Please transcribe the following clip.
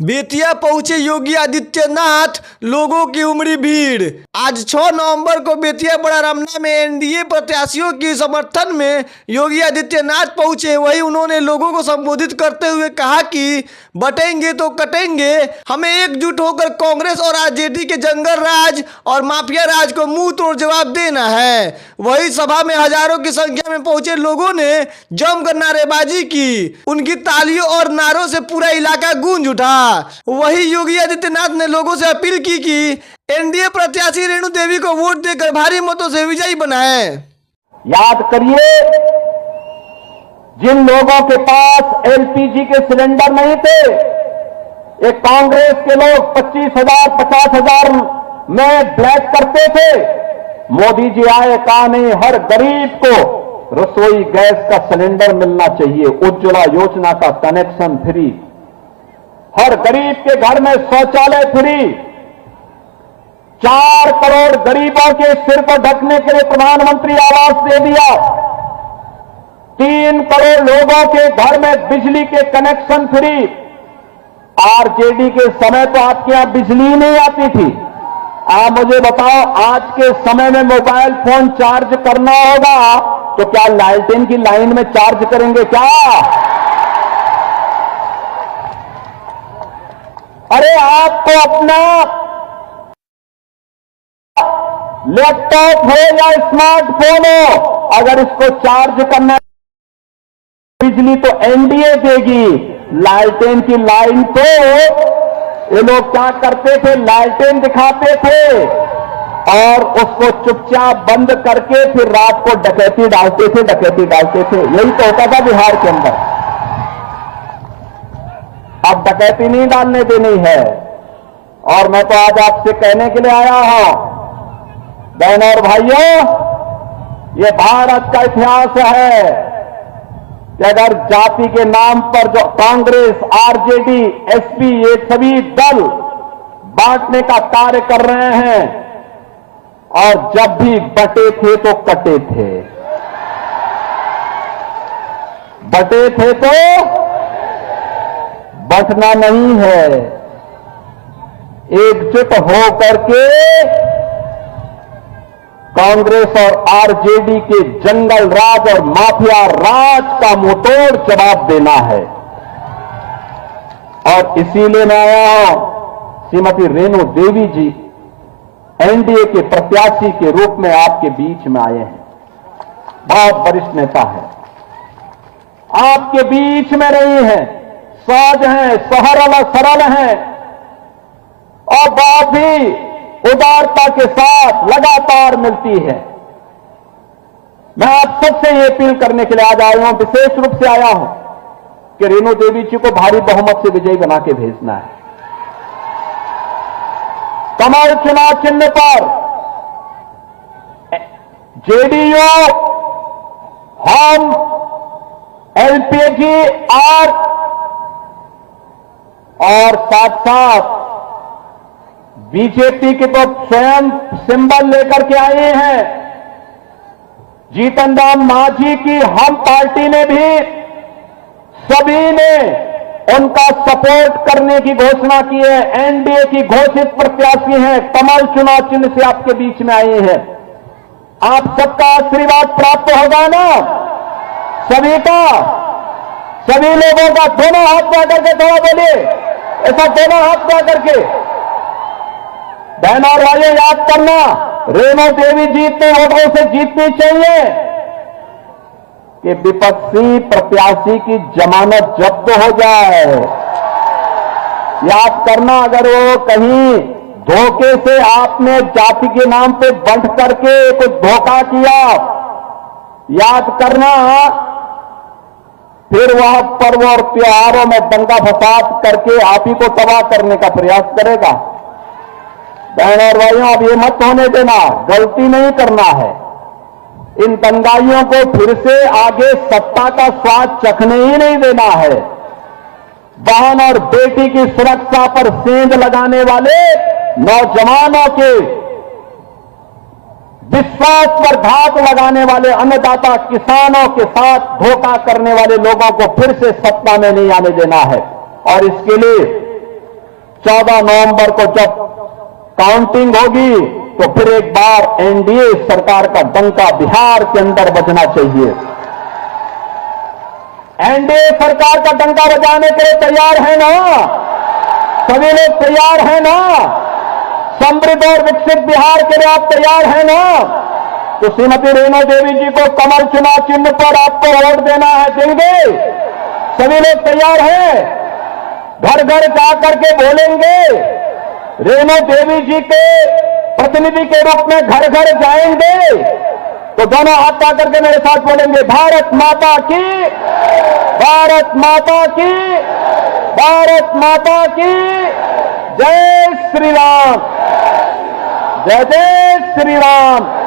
बेतिया पहुंचे योगी आदित्यनाथ, लोगों की उमड़ी भीड़। आज 6 नवंबर को बेतिया बड़ा रमना में एनडीए प्रत्याशियों के समर्थन में योगी आदित्यनाथ पहुंचे। वहीं उन्होंने लोगों को संबोधित करते हुए कहा कि बटेंगे तो कटेंगे, हमें एकजुट होकर कांग्रेस और आरजेडी के जंगल राज और माफिया राज को मुंह तोड़ जवाब देना है। वही सभा में हजारों की संख्या में पहुंचे लोगों ने जमकर नारेबाजी की। उनकी तालियों और नारों से पूरा इलाका गूंज उठा। वही योगी आदित्यनाथ ने लोगों से अपील की कि एनडीए प्रत्याशी रेणु देवी को वोट देकर भारी मतों से विजयी बनाएं। याद करिए, जिन लोगों के पास एलपीजी के सिलेंडर नहीं थे, ये कांग्रेस के लोग 25,000 50,000 में ब्लैक करते थे। मोदी जी आए, कहा नहीं, हर गरीब को रसोई गैस का सिलेंडर मिलना चाहिए, उज्ज्वला योजना का कनेक्शन फ्री, हर गरीब के घर में शौचालय फ्री, 4 करोड़ गरीबों के सिर को ढकने के लिए प्रधानमंत्री आवास दे दिया, 3 करोड़ लोगों के घर में बिजली के कनेक्शन फ्री। आरजेडी के समय तो आपके यहां बिजली नहीं आती थी। आप मुझे बताओ, आज के समय में मोबाइल फोन चार्ज करना होगा तो क्या लालटेन की लाइन में चार्ज करेंगे क्या? अरे आपको अपना लैपटॉप हो या स्मार्टफोन हो, अगर इसको चार्ज करना बिजली तो एनडीए देगी। लालटेन की लाइन तो ये लोग क्या करते थे, लालटेन दिखाते थे और उसको चुपचाप बंद करके फिर रात को डकैती डालते थे। यही तो होता था बिहार के अंदर। अब डकैती नहीं डालने देनी है। और मैं तो आज आपसे कहने के लिए आया हूं, बहनों और भाइयों, ये भारत का इतिहास है कि अगर जाति के नाम पर जो कांग्रेस, आरजेडी, एसपी, ये सभी दल बांटने का कार्य कर रहे हैं, और जब भी बटे थे तो कटे थे, बटे थे तो बंटना नहीं है। एकजुट होकर के कांग्रेस और आरजेडी के जंगल राज और माफिया राज का मुंहतोड़ जवाब देना है। और इसीलिए मैं आया हूं, श्रीमती रेणु देवी जी एनडीए के प्रत्याशी के रूप में आपके बीच में आए हैं। बहुत वरिष्ठ नेता है, आपके बीच में रही हैं, सहज हैं, सरल हैं और बहुत ही उदारता के साथ लगातार मिलती है। मैं आप सबसे ये अपील करने के लिए आज आया हूं, विशेष रूप से आया हूं कि रेणु देवी जी को भारी बहुमत से विजयी बना के भेजना है। कमल चुनाव चिन्ह पर जेडीयू, हम, एलपीजी और साथ साथ बीजेपी के तो स्वयं सिंबल लेकर के आए हैं। जीतन राम मांझी की हम पार्टी ने भी, सभी ने उनका सपोर्ट करने की घोषणा की है। एनडीए की घोषित प्रत्याशी हैं, कमल चुनाव चिन्ह से आपके बीच में आए हैं। आप सबका आशीर्वाद प्राप्त होगा ना, सभी का, सभी लोगों का। दोनों हाथ में करके थोड़ा बोलिए, ऐसा दोनों हाथ में करके। बहनों और भाइयों, याद करना, रेणु देवी जीतने वोटों से जीतनी चाहिए कि विपक्षी प्रत्याशी की जमानत जब्त हो जाए। याद करना, अगर वो कहीं धोखे से आपने जाति के नाम पे बंट करके कुछ धोखा किया, याद करना, फिर वह पर्व और त्योहारों में दंगा फसाद करके आप ही को तबाह करने का प्रयास करेगा। बहनों और भाइयों, अब ये मत होने देना, गलती नहीं करना है। इन दंगाइयों को फिर से आगे सत्ता का स्वाद चखने ही नहीं देना है। बहन और बेटी की सुरक्षा पर सेंध लगाने वाले नौजवानों के विश्वास पर घात लगाने वाले अन्नदाता किसानों के साथ धोखा करने वाले लोगों को फिर से सत्ता में नहीं आने देना है। और इसके लिए 14 नवंबर को जब काउंटिंग होगी तो फिर एक बार एनडीए सरकार का डंका बिहार के अंदर बजना चाहिए। एनडीए सरकार का डंका बजाने के लिए तैयार है ना? सभी लोग तैयार हैं ना? समृद्ध और विकसित बिहार के लिए आप तैयार हैं ना? तो श्रीमती रेणु देवी जी को कमल चुनाव चिन्ह पर आपको वोट देना है, देंगे? सभी लोग तैयार हैं? घर घर जाकर के बोलेंगे, रेणु देवी जी के प्रतिनिधि के रूप में घर घर जाएंगे, तो दोनों हाथ पा करके मेरे साथ बोलेंगे, भारत माता की, भारत माता की, भारत माता की जय श्री राम, जय जय श्री राम।